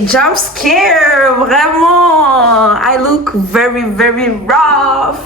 jump scare, vraiment. I look very, very rough.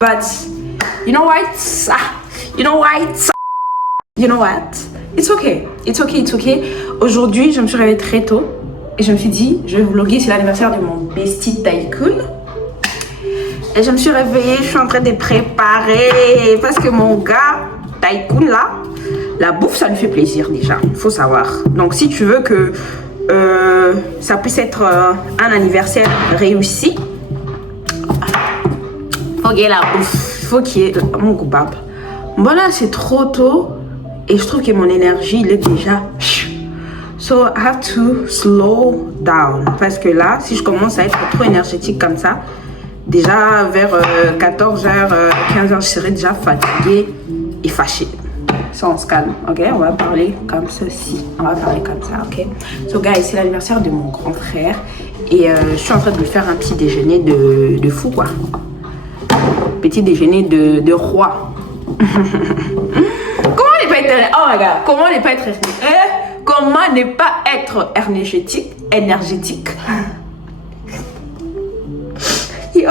But you know what? You know what? You know what? It's okay. It's okay, it's okay. Aujourd'hui, je me suis réveillée très tôt et je me suis dit, je vais vlogger, c'est l'anniversaire de mon bestie Tycoon. Et je me suis réveillée, je suis en train de préparer parce que mon gars Tycoon là, la bouffe ça lui fait plaisir déjà, faut savoir. Donc si tu veux que ça puisse être un anniversaire réussi, faut qu'il y ait la bouffe, faut qu'il y ait mon goubab. Bon là c'est trop tôt et je trouve que mon énergie il est déjà. So I have to slow down parce que là si je commence à être trop énergétique comme ça, déjà vers 14h, 15h, je serai déjà fatiguée et fâchée. Ça, on se calme, ok? On va parler comme ceci. On va parler comme ça, ok? So, guys, c'est l'anniversaire de mon grand frère. Et je suis en train de lui faire un petit déjeuner de fou, quoi. Petit déjeuner de roi. Comment ne pas être... Oh, my God. Comment ne pas être... Comment ne pas être énergétique? Yo,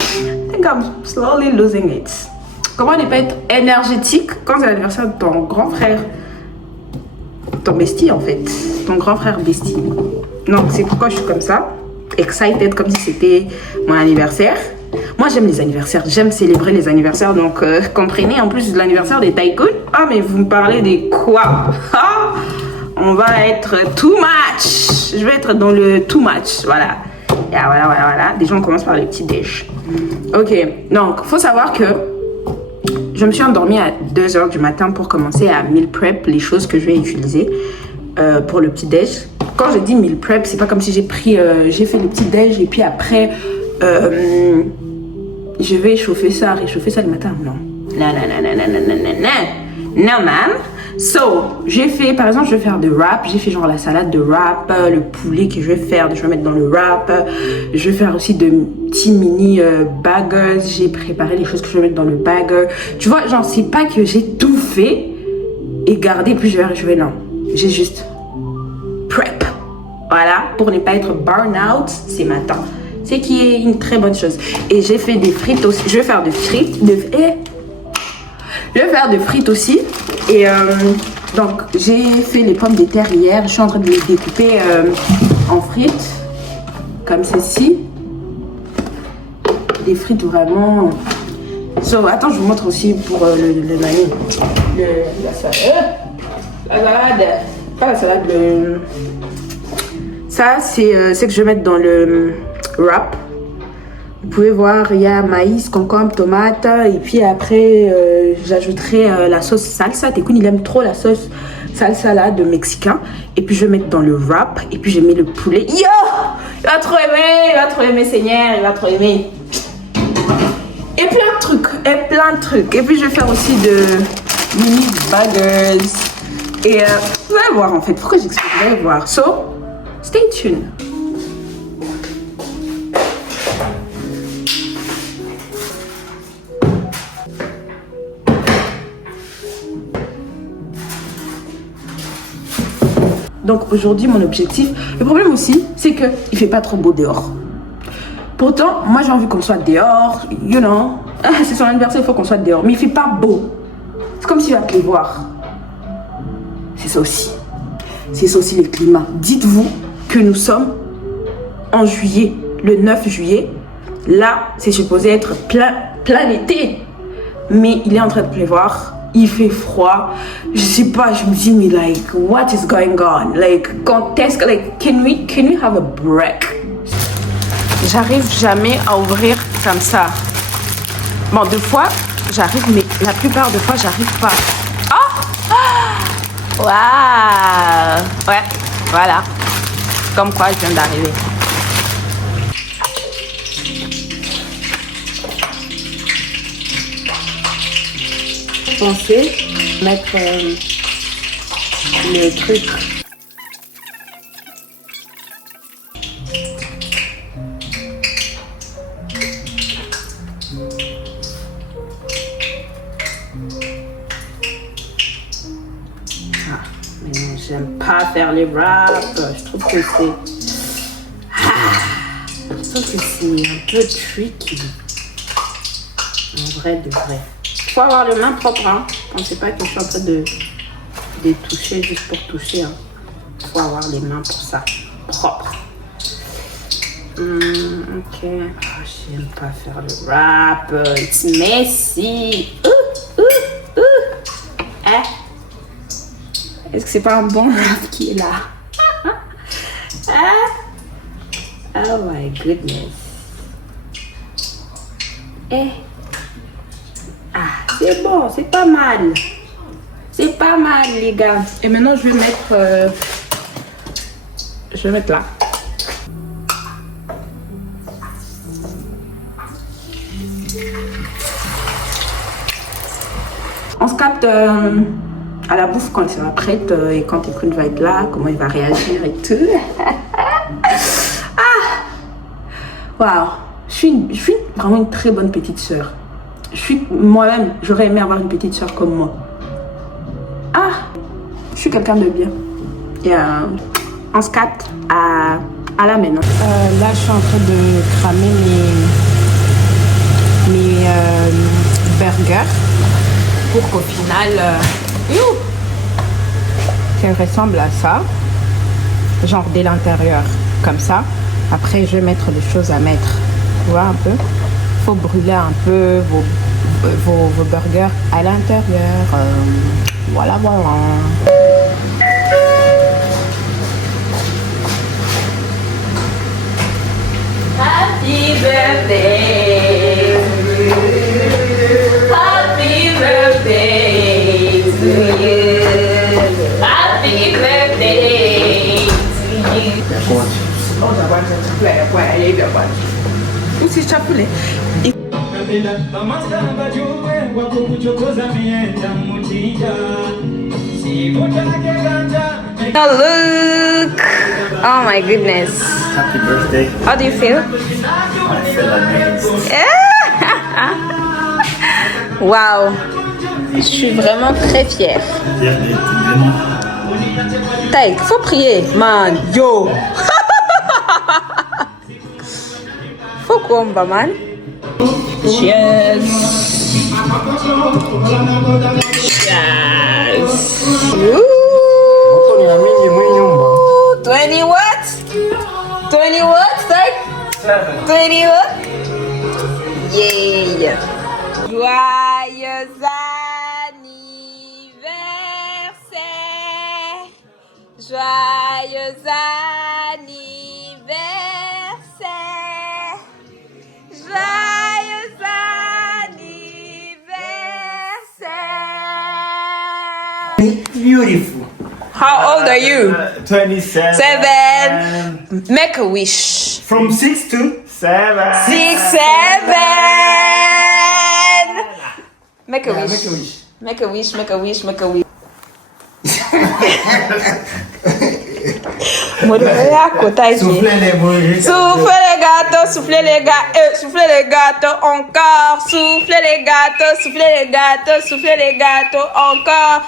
I think I'm slowly losing it. Comment ne pas être énergétique quand c'est l'anniversaire de ton grand frère, ton bestie en fait, ton grand frère bestie. Donc c'est pourquoi je suis comme ça, excited comme si c'était mon anniversaire. Moi j'aime les anniversaires, j'aime célébrer les anniversaires, donc comprenez en plus de l'anniversaire des Tycoon. Ah mais vous me parlez de quoi? On va être too much. Je vais être dans le too much, voilà. Yeah, voilà. Déjà, on commence par le petit déj. Ok, donc, faut savoir que je me suis endormie à 2h du matin pour commencer à meal prep les choses que je vais utiliser pour le petit déj. Quand je dis meal prep, c'est pas comme si j'ai fait le petit déj et puis après, je vais réchauffer ça le matin. Non, man. So, j'ai fait, par exemple, je vais faire de wrap. J'ai fait genre la salade de wrap, le poulet que je vais faire, je vais mettre dans le wrap. Je vais faire aussi de petits mini baggers. J'ai préparé les choses que je vais mettre dans le bagger. Tu vois, genre, c'est pas que j'ai tout fait et gardé, puis je vais réchauffer. Non, j'ai juste prep. Voilà, pour ne pas être burn out, c'est matin. C'est qui est une très bonne chose. Et j'ai fait des frites aussi. Je vais faire des frites. Je vais faire des frites aussi. Et donc, j'ai fait les pommes de terre hier. Je suis en train de les découper en frites. Comme ceci. Des frites vraiment... So, attends, je vous montre aussi pour le manu. La salade. La salade. Pas la salade, Ça, c'est que je vais mettre dans le wrap. Vous pouvez voir, il y a maïs, concombre, tomate. Et puis après, j'ajouterai la sauce salsa. Tycoon, il aime trop la sauce salsa là, de mexicain. Et puis je vais mettre dans le wrap. Et puis je mets le poulet. Yo! Il va trop aimer, Seigneur. Il va trop aimer. Et plein de trucs. Et puis je vais faire aussi de mini burgers. Et vous allez voir en fait. Pourquoi j'explique? Vous allez voir. So, stay tuned. Donc aujourd'hui, mon objectif, le problème aussi, c'est qu'il ne fait pas trop beau dehors. Pourtant, moi j'ai envie qu'on soit dehors, you know. C'est son anniversaire, il faut qu'on soit dehors. Mais il ne fait pas beau. C'est comme s'il va pleuvoir. C'est ça aussi. C'est ça aussi le climat. Dites-vous que nous sommes en juillet, le 9 juillet. Là, c'est supposé être plein été. Mais il est en train de pleuvoir. Il fait froid, je sais pas, je me dis mais like what is going on, like quand est-ce que like can we have a break? J'arrive jamais à ouvrir comme ça. Bon, deux fois j'arrive, mais la plupart des fois j'arrive pas. Oh, waouh, ouais, voilà, comme quoi je viens d'arriver. Penser mettre le truc. pas faire les wraps. Je trouve que c'est un peu tricky. En vrai de vrai. Il faut avoir les mains propres. Hein. Pensez pas que je suis en train de toucher juste pour toucher. Hein. Il faut avoir les mains pour ça. Propre. Ok. Oh, j'aime pas faire le wrap. It's messy. Hein? Est-ce que c'est pas un bon wrap qui est là? Hein? Oh my goodness. C'est bon, c'est pas mal. C'est pas mal, les gars. Et maintenant, je vais mettre là. On se capte à la bouffe quand elle sera prête et quand Ekun va être là, comment il va réagir et tout. Waouh, je suis vraiment une très bonne petite sœur. Moi-même, j'aurais aimé avoir une petite sœur comme moi. Je suis quelqu'un de bien. Et on se capte à la maintenant. Là, je suis en train de cramer mes burgers pour qu'au final, qu'elle ressemble à ça. Genre dès l'intérieur, comme ça. Après, je vais mettre des choses à mettre. Tu vois un peu? Il faut brûler un peu vos burgers à l'intérieur. Voilà. Happy birthday to you. Happy birthday to you. Happy birthday to you. Oh, j'avais un chapelet, elle est ou si chapelet. Oh, look! Oh my goodness. Happy birthday. How do you feel? I feel amazing. Wow. Je suis vraiment très fière. Taïk, faut prier, man. Yo. Faut qu'on va, man. Cheers. Cheers. Ooh. 20 what? 20 what, Taïk? 20 what? Yeah. Joyeux anniversaire. Joyeux anniversaire. Joyeux anniversaire. Beautiful. How old are you? 27. 7. Make a wish. From 6 to 7. 6, 7. Make a wish. Make a wish. Make a wish. Soufflez les bougies. Soufflez les gâteaux, soufflez les gâteaux encore. Soufflez les gâteaux encore.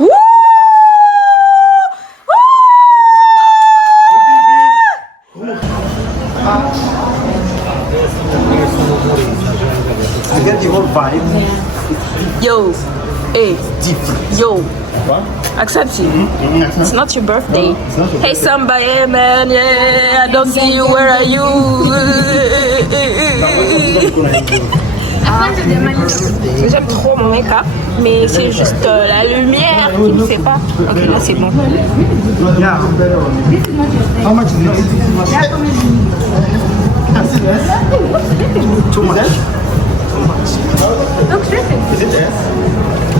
Wouh! I get the whole vibe. Yo, hey, Different. yo, What? accept it. It's not your birthday. It's not your Hey, somebody, man, yeah, I don't see you. Where are you? J'aime trop mon make-up, mais c'est juste la lumière qui ne fait pas. Ok, là c'est bon. Yeah. How much is it? Too much. Is it there?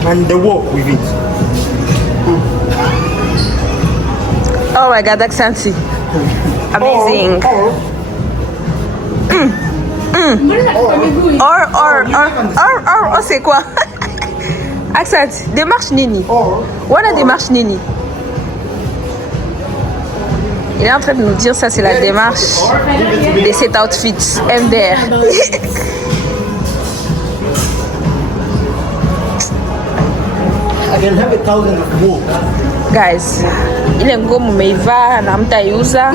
And the walk with it. Oh my god, Accenti. Amazing. Or, c'est quoi? Accent, démarche Nini. Voilà démarche Nini. Il est en train de nous dire ça, c'est la démarche de cet outfit MDR. I can have 1,000 of more. Guys, ile nguo mmeivaa na mtaiuza.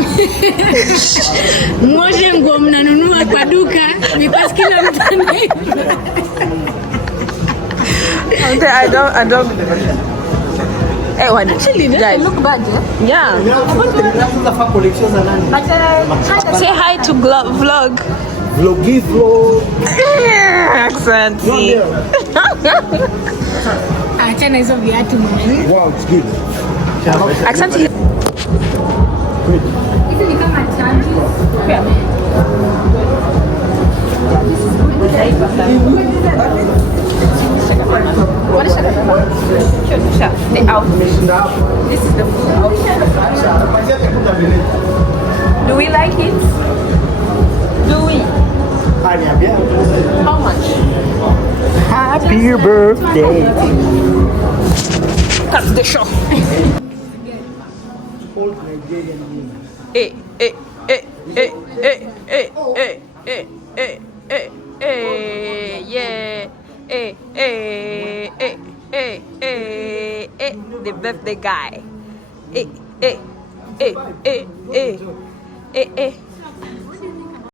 Mmoja nguo mnanunua kwa duka, because kila mtu I don't. Hey, what? actually Guys. look bad, yeah? Yeah. Say hi to vlog. Vloggy vlog. Accent. Achana hizo viatu mwenyewe. Wow, it's good. Accent. Hizi ni kama chanjo. The outfit. This is the full outfit. Do we like it? Do we? How much? Happy birthday. Cut the show. Eh, eh, eh, eh, eh, eh, eh, eh, eh, eh, eh, yeah. Eh, eh, eh, eh, eh, eh, the birthday guy. Eh, eh, eh, eh, eh, eh, eh.